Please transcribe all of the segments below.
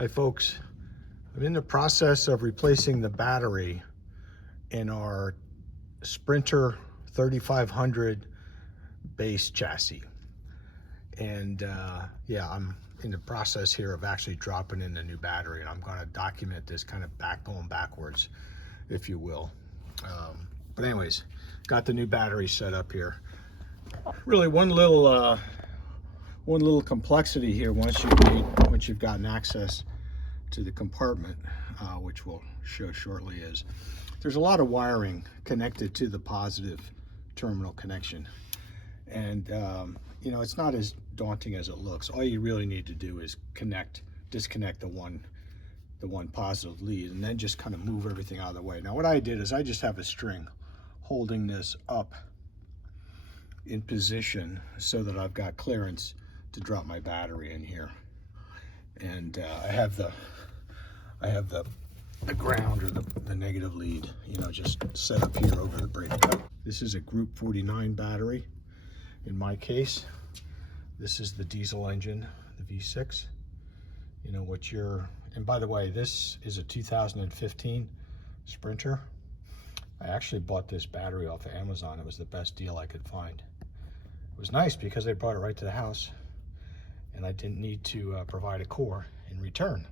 Hi folks, I'm in the process of replacing the battery in our Sprinter 3500 base chassis. And yeah, I'm in the process here of actually dropping in the new battery, and I'm going to document this kind of going backwards, if you will. But anyways, got the new battery set up here. Really one little complexity here once you've gotten access to the compartment, which we'll show shortly, is there's a lot of wiring connected to the positive terminal connection. And you know, it's not as daunting as it looks. All you really need to do is disconnect the one positive lead, and then just kind of move everything out of the way. Now what I did is I just have a string holding this up in position so that I've got clearance to drop my battery in here. And I have the ground, or the negative lead, you know, just set up here over the brake cut. This is a Group 49 battery. In my case, this is the diesel engine, the V6. You know what and by the way, this is a 2015 Sprinter. I actually bought this battery off of Amazon. It was the best deal I could find. It was nice because they brought it right to the house, and I didn't need to provide a core in return.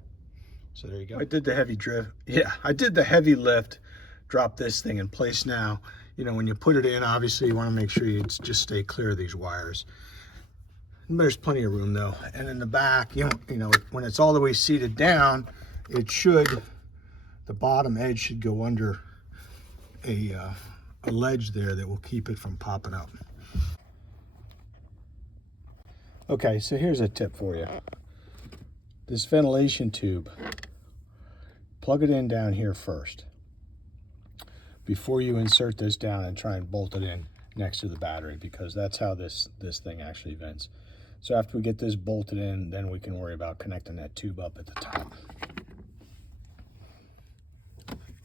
So there you go. I did the heavy drift. Yeah, I did the heavy lift, drop this thing in place now. You know, when you put it in, obviously you want to make sure you just stay clear of these wires. There's plenty of room though. And in the back, you know, when it's all the way seated down, the bottom edge should go under a ledge there that will keep it from popping up. Okay, so here's a tip for you. This ventilation tube, plug it in down here first before you insert this down and try and bolt it in next to the battery, because that's how this thing actually vents. So after we get this bolted in, then we can worry about connecting that tube up at the top.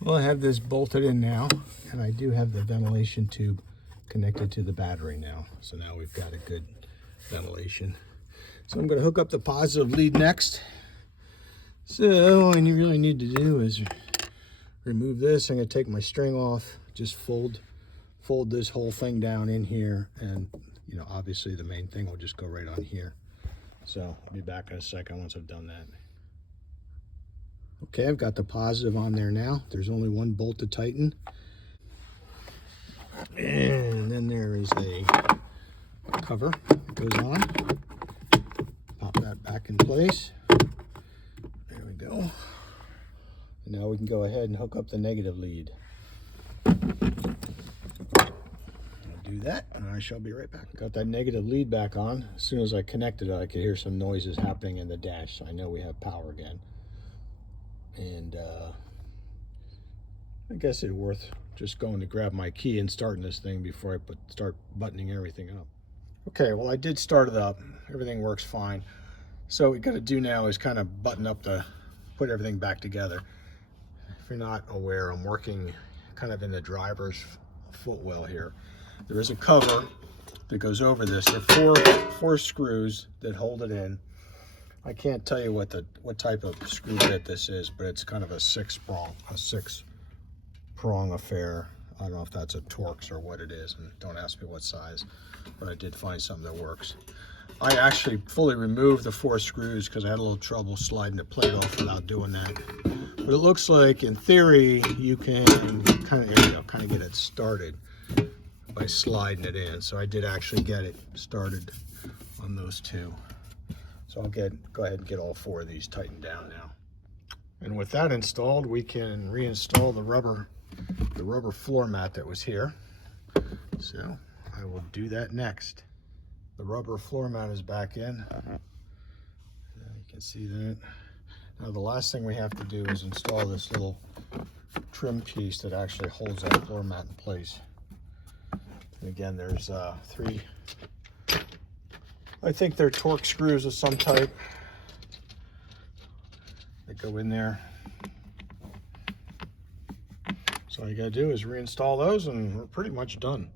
Well, I have this bolted in now, and I do have the ventilation tube connected to the battery now. So now we've got a good ventilation. So I'm going to hook up the positive lead next. So all you really need to do is remove this. I'm going to take my string off, just fold this whole thing down in here, and you know, obviously the main thing will just go right on here. So I'll be back in a second once I've done that. Okay, I've got the positive on there now. There's only one bolt to tighten. And then there is a cover that goes on. Pop that back in place. There we go. And now we can go ahead and hook up the negative lead. I'll do that, and I shall be right back. Got that negative lead back on. As soon as I connected it, I could hear some noises happening in the dash, so I know we have power again. And I guess it's worth just going to grab my key and starting this thing before I start buttoning everything up. Okay, well, I did start it up. Everything works fine. So what we got to do now is kind of button up put everything back together. If you're not aware, I'm working kind of in the driver's footwell here. There is a cover that goes over this. There are four screws that hold it in. I can't tell you what type of screw bit this is, but it's kind of a six prong affair. I don't know if that's a Torx or what it is, and don't ask me what size, but I did find something that works. I actually fully removed the 4 screws because I had a little trouble sliding the plate off without doing that. But it looks like, in theory, you can kind of get it started by sliding it in. So I did actually get it started on those 2. So I'll go ahead and get all 4 of these tightened down now. And with that installed, we can reinstall the rubber floor mat that was here. So I will do that next. The rubber floor mat is back in. You can see that. Now the last thing we have to do is install this little trim piece that actually holds that floor mat in place. And again, there's 3, I think they're Torx screws of some type that go in there. So all you gotta do is reinstall those, and we're pretty much done.